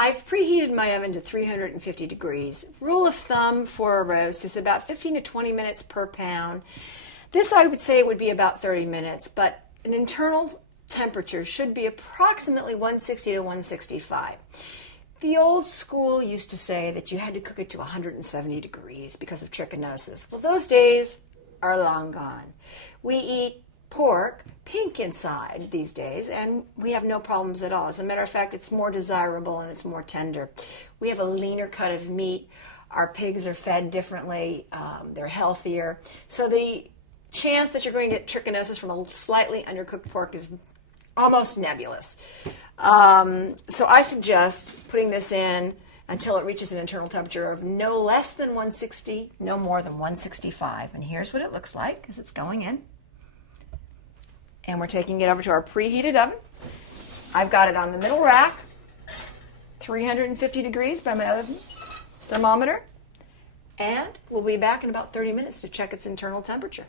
I've preheated my oven to 350 degrees. Rule of thumb for a roast is about 15 to 20 minutes per pound. This, I would say, would be about 30 minutes, but an internal temperature should be approximately 160 to 165. The old school used to say that you had to cook it to 170 degrees because of trichinosis. Well, those days are long gone. We eat pork pink inside these days, and we have no problems at all. As a matter of fact, it's more desirable and it's more tender. We have a leaner cut of meat. Our pigs are fed differently. They're healthier. So the chance that you're going to get trichinosis from a slightly undercooked pork is almost nebulous. So I suggest putting this in until it reaches an internal temperature of no less than 160, no more than 165. And here's what it looks like as it's going in. And we're taking it over to our preheated oven. I've got it on the middle rack, 350 degrees by my oven thermometer. And we'll be back in about 30 minutes to check its internal temperature.